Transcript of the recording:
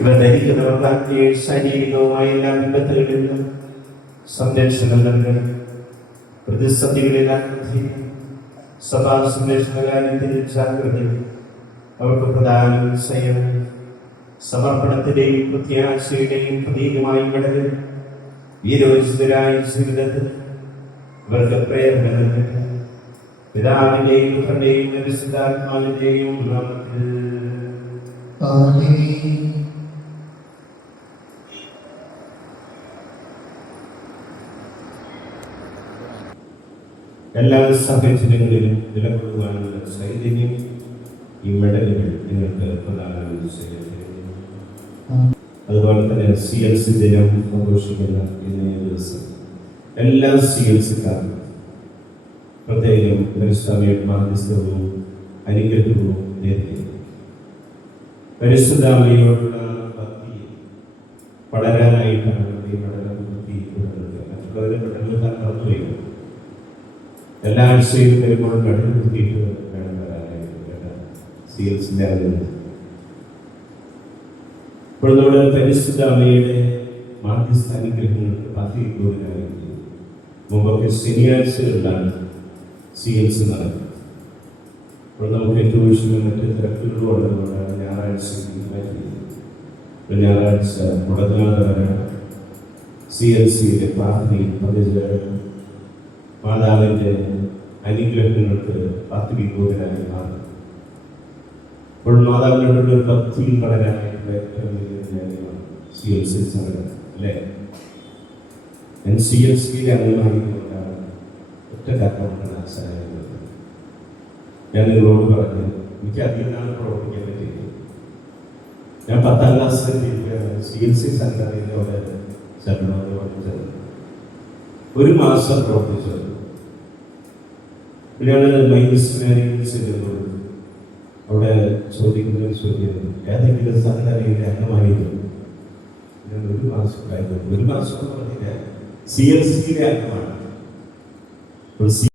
ഇവ ധരിക്കുന്നവർക്ക് ശാരീരികവുമായ എല്ലാ വിപത്തുകളിൽ നിന്നും സംരക്ഷണം നൽകണം. പ്രതിസന്ധികളിൽ സഭാ സംരക്ഷണ കാര്യത്തിൽ ജാഗ്രത അവർക്ക് പ്രധാനം സ്വയം സമർപ്പണത്തിന്റെയും പ്രത്യാശയുടെയും പ്രതീകമായി കടലിൽ വീരോചിതരായ ജീവിതത്തിൽ ഇവർക്ക് പ്രേരണ നൽകട്ടെ. പിതാവിന്റെയും പുത്രന്റെയും പരിശുദ്ധാത്മാവിന്റെയും നാമത്തിൽ എല്ലാ സാഹചര്യങ്ങളിലും നിലകൊള്ളുവാനുള്ള ചൈതന്യം ഈ മെഡലുകൾ നിങ്ങൾക്ക് പ്രധാനം ചെയ്യട്ടെ. അതുപോലെ തന്നെ CLC ദിനം ആഘോഷിക്കുന്ന ഇന്നേ ദിവസം എല്ലാ CLCക്കാർക്കും പ്രത്യേകം പരിശുദ്ധ മാധ്യസ്ഥവും അനുഗ്രഹവും നേരിടുന്നു. പരിശുദ്ധയോടുള്ള ഭക്തി വളരാനായിട്ടാണ് ഈ പഠനം നടത്തിയിട്ടുള്ളത്. മറ്റുള്ളവരെ പഠനങ്ങൾ നടത്തുകയും എല്ലാ ആഴ്ചയും വരുമ്പോൾ പഠനം നടത്തിയിട്ട് വേണം വരാനായിട്ട് CLC ഇപ്പോൾ നമ്മുടെ പരിശുദ്ധ അമ്മയുടെ മാധ്യസ്ഥ അനുഗ്രഹങ്ങൾക്ക് കാത്തിരിക്കുന്നതിനായിട്ട് മുമ്പൊക്കെ ശനിയാഴ്ചകളിലാണ് CLC നടക്കുന്നത്. അപ്പോൾ നമുക്ക് ഏറ്റവും ഇഷ്ടം മറ്റ് തിരക്കുകളും ഉള്ളതുകൊണ്ടാണ് ഞായറാഴ്ച മുടങ്ങാതെ CLCയിലെ പ്രാർത്ഥനയും പതിചേരണം മാതാവിൻ്റെ അനുഗ്രഹങ്ങൾക്ക് കാത്തിരിക്കുന്നതിനായി മാറും. അപ്പോൾ മാതാവിനോടുള്ള ഭക്തിയിൽ വളരാനായിട്ട് CLC സമരം അല്ലേ? ഞാൻ CLCയിലെ അംഗമായിക്കൊണ്ടാണ് ഒറ്റ കാരണമാണ് ആശാനായിരുന്നത്. ഞാൻ നിങ്ങളോട് പറഞ്ഞു എനിക്ക് അധികം നാൾ പ്രവർത്തിക്കാൻ പറ്റില്ല. ഞാൻ 10ാം ക്ലാസ്സിലെത്തിയിരിക്കുകയാണ്. CLC സംഘടനയിലൂടെ ശരണമായി പഠിച്ചത് 1 മാസം പ്രവർത്തിച്ചത്. പിന്നെയാണ് മൈനസ്മേരിയൻസിൽ അവിടെ ചോദിക്കുന്ന ചോദ്യം ഏതെങ്കിലും സംഘടനയിലെ അംഗമായിരുന്നു. 1 മാസം 1 മാസം പറഞ്ഞില്ല CLCയിലെ അംഗമാണ്.